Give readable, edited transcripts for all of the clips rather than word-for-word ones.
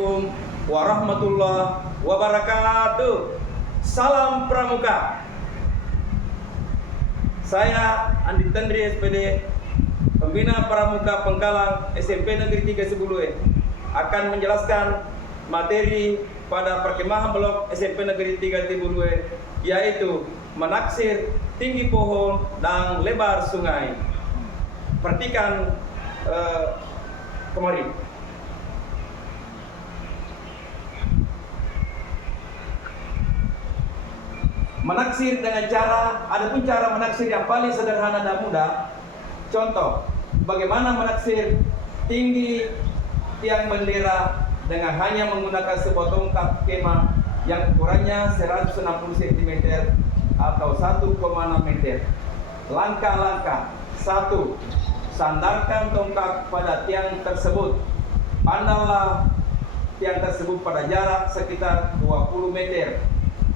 Assalamualaikum warahmatullahi wabarakatuh. Salam Pramuka. Saya Andi Tandri SPD, Pembina Pramuka Pengkalang SMP Negeri 3 Sibulue, akan menjelaskan materi pada perkemahan blok SMP Negeri 3 Sibulue, yaitu menaksir tinggi pohon dan lebar sungai. Perhatikan kemarin. Menaksir dengan adapun cara menaksir yang paling sederhana dan mudah. Contoh, bagaimana menaksir tinggi tiang bendera dengan hanya menggunakan sebuah tongkat kemah yang ukurannya 160 cm atau 1,6 meter. Langkah-langkah: 1. Sandarkan tongkat pada tiang tersebut. Pandanglah tiang tersebut pada jarak sekitar 20 meter.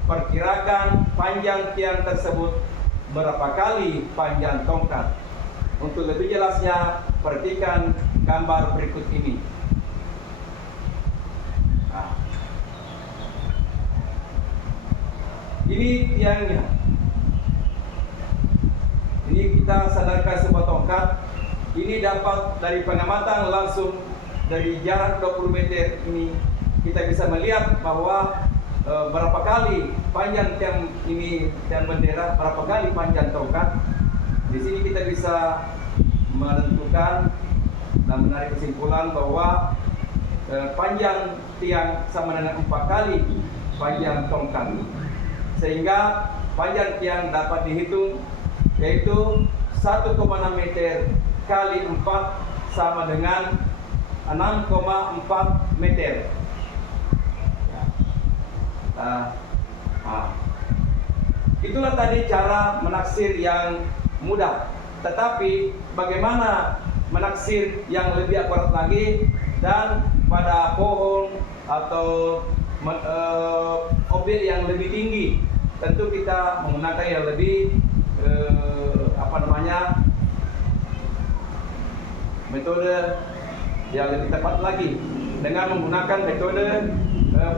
Perkirakan panjang tiang tersebut berapa kali panjang tongkat. Untuk lebih jelasnya, perhatikan gambar berikut ini. Ini tiangnya. Ini kita sandarkan sebuah tongkat. Ini dapat dari pengamatan langsung dari jarak 20 meter ini kita bisa melihat bahwa berapa kali panjang tiang bendera, berapa kali panjang tongkat. Di sini kita bisa menentukan dan menarik kesimpulan bahwa panjang tiang sama dengan 4 kali panjang tongkat, sehingga panjang tiang dapat dihitung, yaitu 1,6 meter kali 4 sama dengan 6,4 meter. Itulah tadi cara menaksir yang mudah. Tetapi bagaimana menaksir yang lebih akurat lagi dan pada pohon atau objek yang lebih tinggi? Tentu kita menggunakan yang lebih metode yang lebih tepat lagi dengan menggunakan metode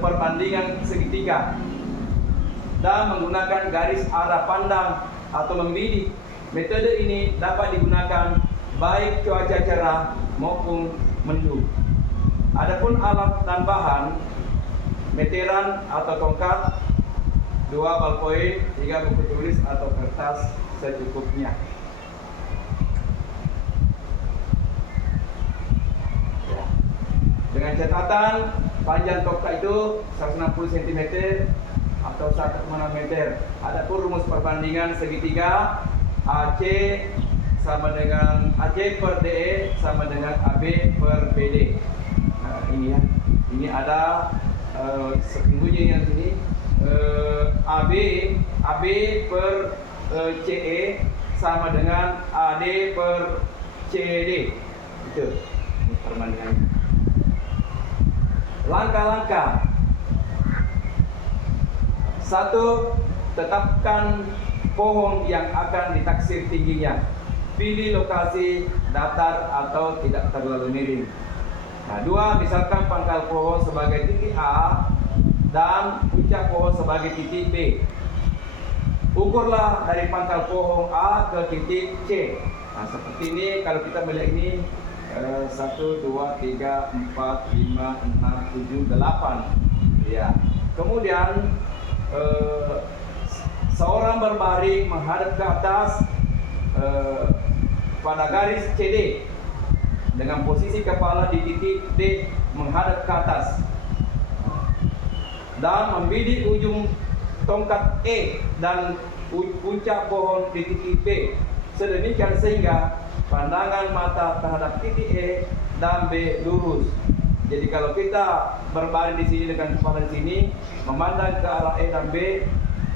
perbandingan segitiga dan menggunakan garis arah pandang atau membidik. Metode ini dapat digunakan baik cuaca cerah maupun mendung. Adapun alat dan bahan: meteran atau tongkat, 2 ballpoint, 3 buku tulis atau kertas secukupnya. Dengan catatan panjang tongkat itu 160 cm atau 1,6 meter. Adapun rumus perbandingan segitiga, AC sama dengan AC per DE sama dengan AB per BD. Ini ya. Ini ada sesungguhnya yang sini AB per CE sama dengan AD per CD. Itu perbandingannya. Langkah-langkah: 1. Tetapkan pohon yang akan ditaksir tingginya. Pilih lokasi datar atau tidak terlalu miring. 2. Misalkan pangkal pohon sebagai titik A dan puncak pohon sebagai titik B. Ukurlah dari pangkal pohon A ke titik C. Seperti ini. Kalau kita melihat ini 1, 2, 3, 4, 5, 6, 7, 8. Ya. Kemudian seorang berbaring menghadap ke atas pada garis CD dengan posisi kepala di titik D menghadap ke atas dan membidik ujung tongkat E dan puncak pohon di titik B sedemikian sehingga pandangan mata terhadap titik E dan B lurus. Jadi kalau kita berbaring di sini dengan kepala di sini memandang ke arah E dan B,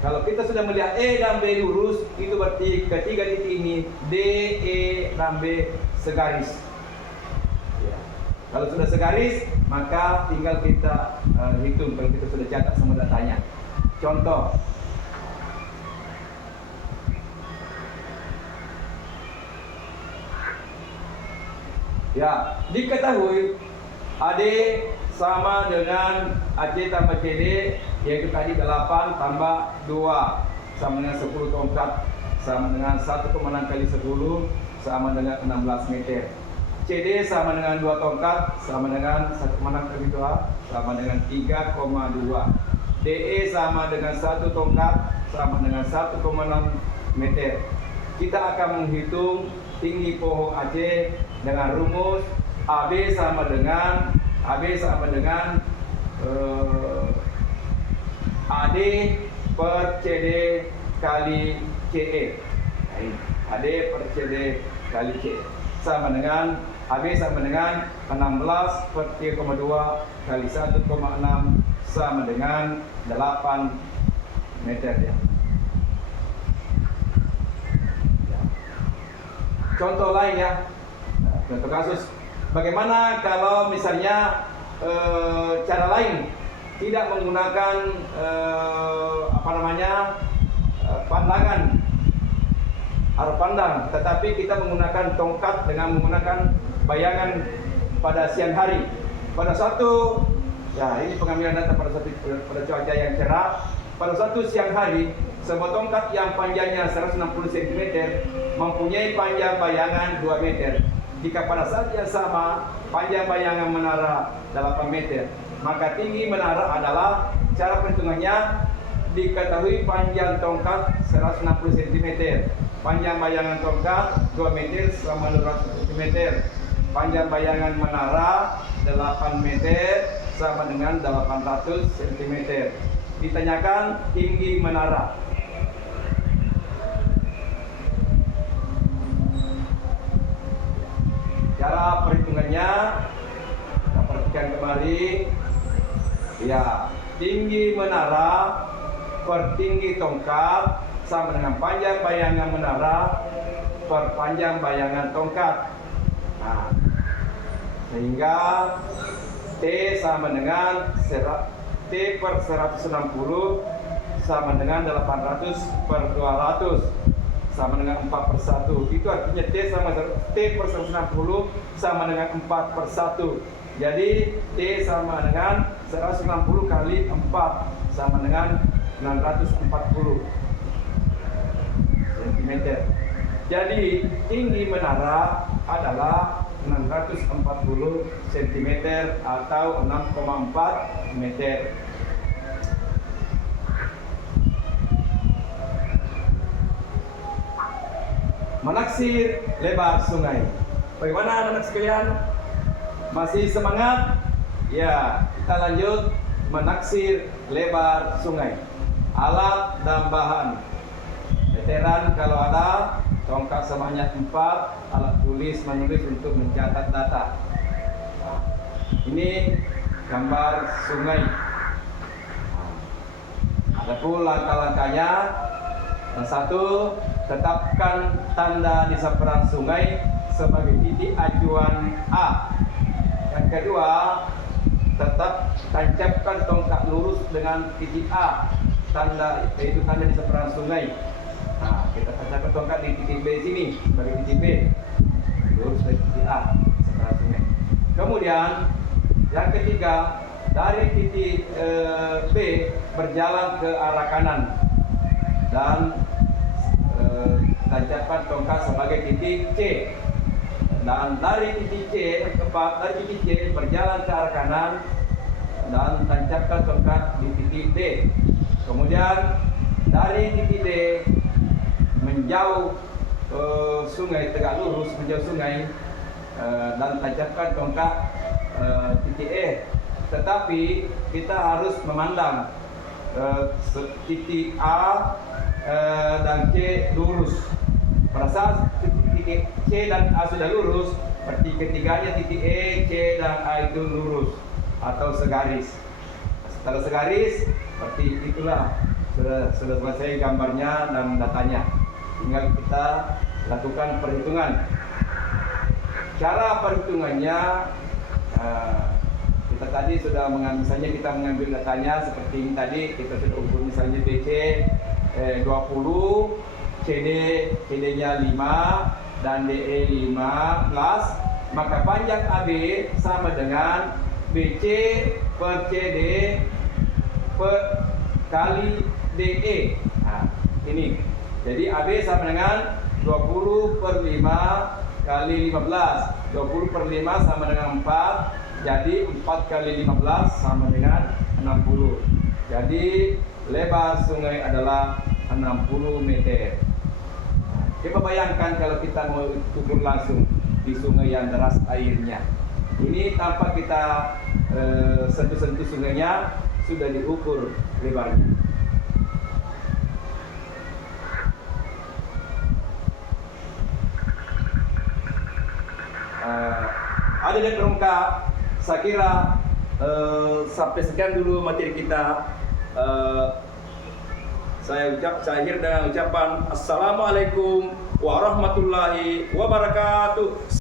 kalau kita sudah melihat E dan B lurus, itu berarti ketiga titik ini D, E dan B segaris. Ya. Kalau sudah segaris, maka tinggal kita hitung kalau kita sudah catat semua datanya. Contoh, ya, diketahui AD sama dengan AC tambah CD, yaitu tadi 8 tambah 2 sama dengan 10 tongkat, sama dengan 1,6 kali 10 sama dengan 16 meter. CD sama dengan 2 tongkat sama dengan 1,6 kali 2 sama dengan 3,2. DE sama dengan 1 tongkat sama dengan 1,6 meter. Kita akan menghitung tinggi pohon AC dengan rumus AB sama dengan AD per CD kali CE. AD per CD kali CE sama dengan AB sama dengan 16 per 3,2 kali 1,6 sama dengan 8 meter ya. Contoh lain ya, contoh kasus. Bagaimana kalau misalnya cara lain, tidak menggunakan pandangan arah pandang, tetapi kita menggunakan tongkat dengan menggunakan bayangan pada siang hari. Pada suatu, ya ini pengambilan data pada cuaca yang cerah. Pada suatu siang hari, sebuah tongkat yang panjangnya 160 cm mempunyai panjang bayangan 2 meter. Jika pada saat yang sama panjang bayangan menara 8 meter, maka tinggi menara adalah, cara perhitungannya diketahui panjang tongkat 160 cm, panjang bayangan tongkat 2 meter sama 200 cm, panjang bayangan menara 8 meter sama dengan 800 cm. Ditanyakan tinggi menara. Cara perhitungannya kita perhatikan kembali ya, tinggi menara per tinggi tongkat sama dengan panjang bayangan menara per panjang bayangan tongkat. Nah, sehingga T sama dengan T per 160 sama dengan 800 per 200 sama dengan 4 per 1. Itu artinya T per 160 sama dengan 4 per 1. Jadi T sama dengan 160 kali 4 sama dengan 640 cm. Jadi tinggi menara adalah 640 cm atau 6,4 meter. Menaksir lebar sungai. Bagaimana anak sekalian? Masih semangat? Ya, kita lanjut menaksir lebar sungai. Alat dan bahan. Veteran kalau ada tongkat sebanyak 4, alat tulis menulis untuk mencatat data. Ini gambar sungai. Adapun langkah-langkahnya, yang satu, tetapkan tanda di seberang sungai sebagai titik acuan A. Yang kedua, tetap tancapkan tongkat lurus dengan titik A, yaitu tanda di seberang sungai. Nah, kita tancapkan tongkat di titik B sini sebagai titik B, lurus dari titik A seberang sungai. Kemudian yang ketiga, dari titik B berjalan ke arah kanan dan tancapkan tongkat sebagai titik C. Dan dari titik C berjalan ke arah kanan dan tancapkan tongkat di titik D. Kemudian dari titik D menjauh sungai, tegak lurus menjauh sungai dan tancapkan tongkat titik E. Tetapi kita harus memandang titik A dan C lurus. Pada saat titik C dan A sudah lurus, berarti ketiganya titik E, C dan A itu lurus atau segaris. Setelah segaris, berarti itulah sudah selesai gambarnya dan datanya. Tinggal kita lakukan perhitungan. Cara perhitungannya, kita tadi sudah mengambil, misalnya kita mengambil datanya seperti ini tadi, kita sudah ukur misalnya DC 20, CD-nya 5 dan DE 15, maka panjang AB sama dengan BC per CD kali DE. Nah, ini. Jadi AB sama dengan 20 per 5 kali 15. 20 per 5 sama dengan 4. Jadi 4 kali 15 sama dengan 60. Jadi lebar sungai adalah 60 meter. Coba bayangkan kalau kita mau ukur langsung di sungai yang deras airnya. Ini tanpa kita sentuh-sentuh sungainya sudah diukur lebarnya. Adik-adik permuka, saya kira sampai sekian dulu materi kita. Saya akhir dengan ucapan Assalamualaikum warahmatullahi wabarakatuh.